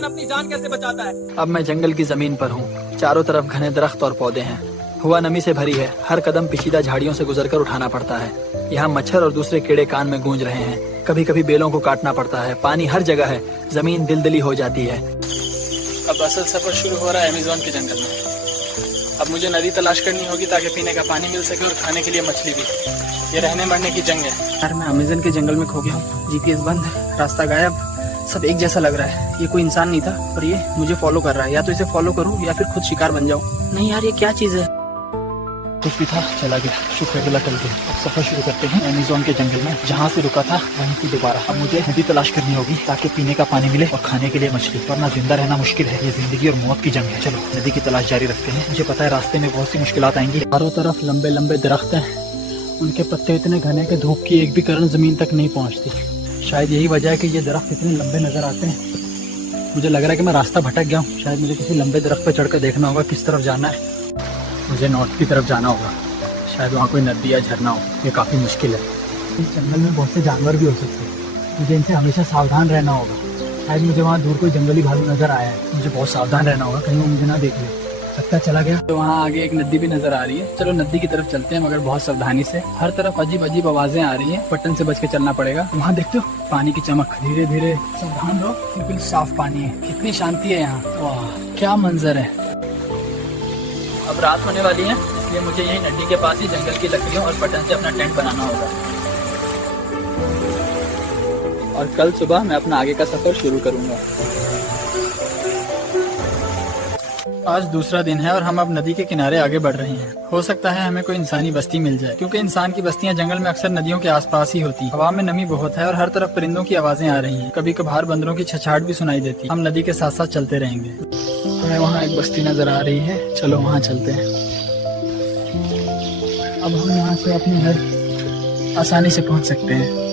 इंसान अपनी जान कैसे बचाता है। अब मैं जंगल की जमीन पर हूँ। चारों तरफ घने दरख्त और पौधे हैं। हवा नमी से भरी है। हर कदम पेचीदा झाड़ियों से गुजरकर उठाना पड़ता है। यहाँ मच्छर और दूसरे कीड़े कान में गूंज रहे हैं। कभी कभी बेलों को काटना पड़ता है। पानी हर जगह है। जमीन दिलदली हो जाती है। अब असल सफर शुरू हो रहा है अमेज़न के जंगल में। अब मुझे नदी तलाश करनी होगी ताकि पीने का पानी मिल सके और खाने के लिए मछली भी। ये रहने मरने की जंग है। यार मैं अमेज़न के जंगल में खो गया हूँ। जीपीएस बंद, रास्ता गायब, सब एक जैसा लग रहा है। ये कोई इंसान नहीं था पर ये मुझे फॉलो कर रहा है। या तो इसे फॉलो करूँ या फिर खुद शिकार बन जाऊँ। नहीं यार, ये क्या चीज़ है? कुछ भी था चला गया, शुक्र है टल गया। अब सफर शुरू करते हैं अमेज़न के जंगल में। जहाँ से रुका था वहीं से दोबारा। अब मुझे नदी तलाश करनी होगी ताकि पीने का पानी मिले और खाने के लिए मछली, वरना जिंदा रहना मुश्किल है। ये जिंदगी और मौत की जंग है। चलो नदी की तलाश जारी रखते हैं। मुझे पता है रास्ते में बहुत सी मुश्किलात आएंगी। चारों तरफ लंबे लंबे दरख्त हैं। उनके पत्ते इतने घने के धूप की एक भी किरण जमीन तक नहीं पहुँचती। शायद यही वजह है कि ये दरख्त इतने लंबे नजर आते हैं। मुझे लग रहा है कि मैं रास्ता भटक गया हूँ। शायद मुझे किसी लंबे दरख्त पर चढ़कर देखना होगा किस तरफ जाना है। मुझे नॉर्थ की तरफ जाना होगा। शायद वहाँ कोई नदी या झरना हो। ये काफ़ी मुश्किल है। इस जंगल में बहुत से जानवर भी हो सकते हैं। मुझे इनसे हमेशा सावधान रहना होगा। शायद मुझे वहाँ दूर कोई जंगली भालू नजर आया है। मुझे बहुत सावधान रहना होगा, कहीं वो मुझे ना देख ले। लगता चला गया। तो वहाँ आगे एक नदी भी नजर आ रही है। चलो नदी की तरफ चलते हैं, मगर बहुत सावधानी से। हर तरफ अजीब अजीब आवाजें आ रही हैं। बटन से बच के चलना पड़ेगा। वहाँ देखते हो पानी की चमक। धीरे धीरे सावधान रहो। बिल्कुल साफ पानी है। कितनी शांति है यहाँ। वाह क्या मंजर है। अब रात होने वाली है, इसलिए मुझे यही नदी के पास ही जंगल की लकड़ियों और बटन से अपना टेंट बनाना होगा। और कल सुबह मैं अपना आगे का सफर शुरू करूंगा। आज दूसरा दिन है और हम अब नदी के किनारे आगे बढ़ रहे हैं। हो सकता है हमें कोई इंसानी बस्ती मिल जाए, क्योंकि इंसान की बस्तियां जंगल में अक्सर नदियों के आसपास ही होती हैं। हवा में नमी बहुत है और हर तरफ परिंदों की आवाजें आ रही हैं। कभी कभार बंदरों की छछाहट भी सुनाई देती है। हम नदी के साथ साथ चलते रहेंगे। हमें वहाँ एक बस्ती नजर आ रही है। चलो वहाँ चलते हैं। अब हम यहाँ से अपने घर आसानी से पहुँच सकते हैं।